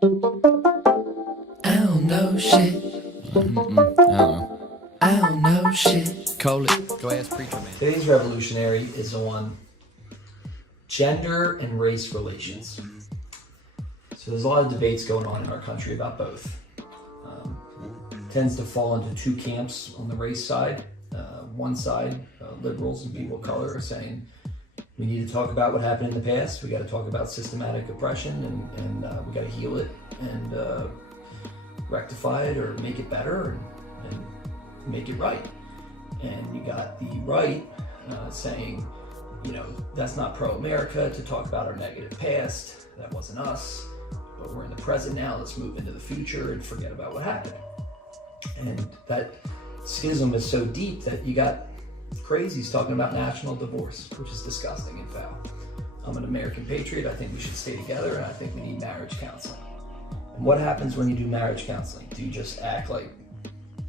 I don't know shit. I don't know. I don't know shit. Call it. Go ask Preacher Man. Today's Revolutionary is on gender and race relations. So there's a lot of debates going on in our country about both. Tends to fall into two camps on the race side. One side, liberals and people of color are saying we need to talk about what happened in the past. We got to talk about systematic oppression and we got to heal it and rectify it or make it better and make it right. And you got the right saying, you know, that's not pro-America to talk about our negative past. That wasn't us, but we're in the present now. Let's move into the future and forget about what happened. And that schism is so deep that you got crazies talking about national divorce, which is disgusting and foul. I'm an American patriot. I think we should stay together, and I think we need marriage counseling. And what happens when you do marriage counseling? Do you just act like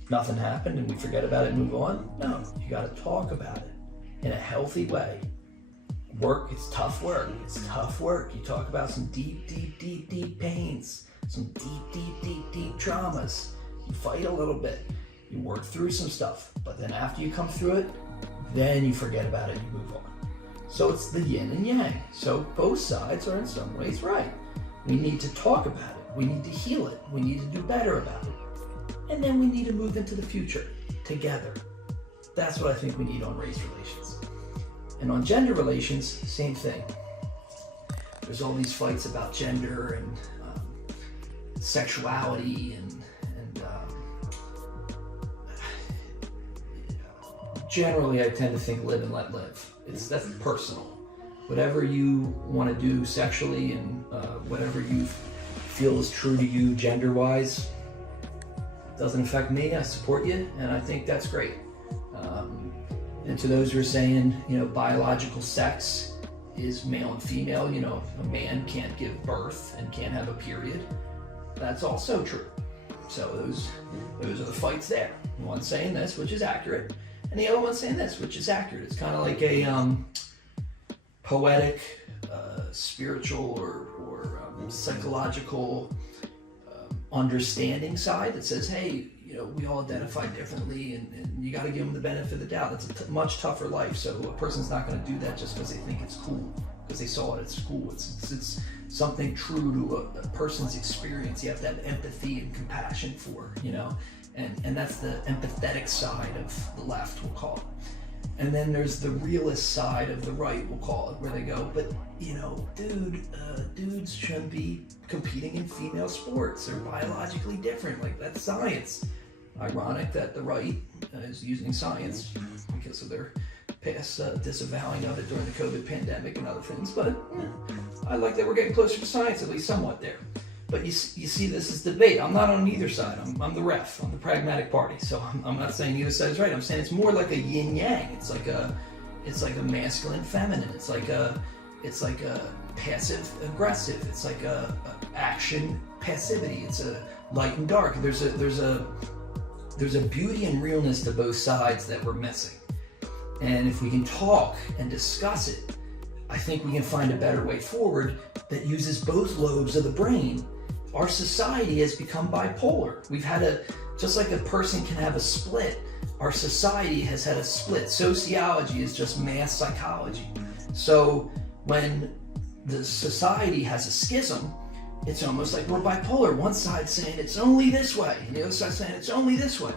nothing happened and we forget about it and move on? No, you got to talk about it in a healthy way. Work, it's tough work. It's tough work. You talk about some deep pains, some deep traumas. You fight a little bit. You work through some stuff, but then after you come through it, then you forget about it and you move on. So it's the yin and yang. So both sides are in some ways right. We need to talk about it. We need to heal it. We need to do better about it. And then we need to move into the future together. That's what I think we need on race relations. And on gender relations, same thing. There's all these fights about gender and sexuality and generally I tend to think live and let live. That's personal. Whatever you want to do sexually and whatever you feel is true to you gender-wise doesn't affect me. I support you, and I think that's great. And to those who are saying, you know, biological sex is male and female, you know, a man can't give birth and can't have a period, that's also true. So those are the fights there. One saying this, which is accurate, and the other one saying this, which is accurate. It's kind of like a poetic, spiritual, or psychological understanding side that says, hey, you know, we all identify differently, and you got to give them the benefit of the doubt. It's a much tougher life, so a person's not going to do that just because they think it's cool, because they saw it at school. It's something true to a person's experience. You have to have empathy and compassion for, you know, and that's the empathetic side of the left, we'll call it. And then there's the realist side of the right, we'll call it, where they go, but, you know, dudes shouldn't be competing in female sports. They're biologically different. Like, that's science. Ironic that the right is using science because of their past disavowing of it during the COVID pandemic and other things. But I like that we're getting closer to science, at least somewhat there. But you see, this is debate. I'm not on either side. I'm the ref. I'm the pragmatic party. So I'm not saying either side is right. I'm saying it's more like a yin yang. It's like a masculine feminine. It's like a passive aggressive. It's like a action passivity. It's a light and dark. There's a beauty and realness to both sides that we're missing. And if we can talk and discuss it, I think we can find a better way forward that uses both lobes of the brain. Our society has become bipolar. We've had just like a person can have a split, our society has had a split. Sociology is just mass psychology. So when the society has a schism, it's almost like we're bipolar. One side saying it's only this way, and the other side saying it's only this way.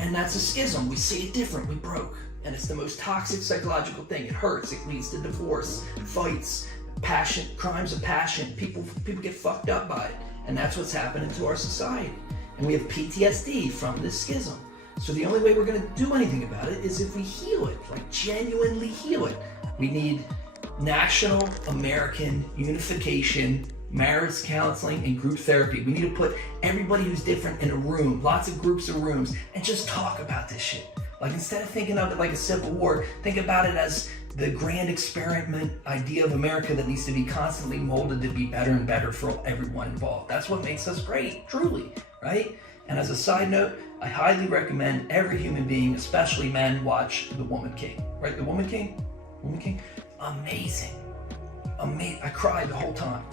And that's a schism. We see it different. We broke. And it's the most toxic psychological thing. It hurts. It leads to divorce, fights, passion, crimes of passion. People get fucked up by it. And that's what's happening to our society. And we have PTSD from this schism. So the only way we're going to do anything about it is if we heal it, like genuinely heal it. We need national American unification, marriage counseling, and group therapy. We need to put everybody who's different in a room, lots of groups of rooms, and just talk about this shit. Like, instead of thinking of it like a civil war, think about it as the grand experiment idea of America that needs to be constantly molded to be better and better for everyone involved. That's what makes us great, truly, right? And as a side note, I highly recommend every human being, especially men, watch The Woman King, right? The Woman King? Amazing. I cried the whole time.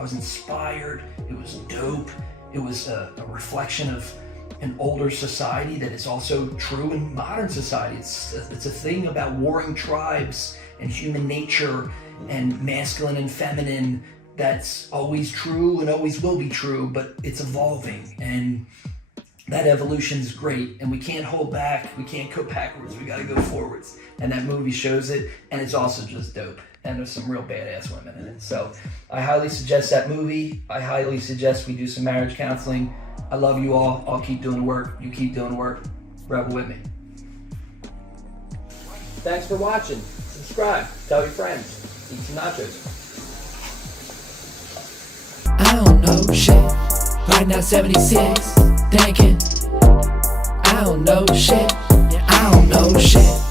I was inspired. It was dope. It was a reflection of an older society that is also true in modern society. It's a thing about warring tribes and human nature and masculine and feminine that's always true and always will be true, but it's evolving, and that evolution is great, and we can't hold back. We can't go backwards. We got to go forwards, and that movie shows it, and it's also just dope, and there's some real badass women in it. So I highly suggest that movie. I highly suggest we do some marriage counseling. I love you all. I'll keep doing work. You keep doing work. Rebel with me. Thanks for watching. Subscribe. Tell your friends. Eat some nachos. I don't know shit. Right now 76, thinking. I don't know shit. Yeah, I don't know shit.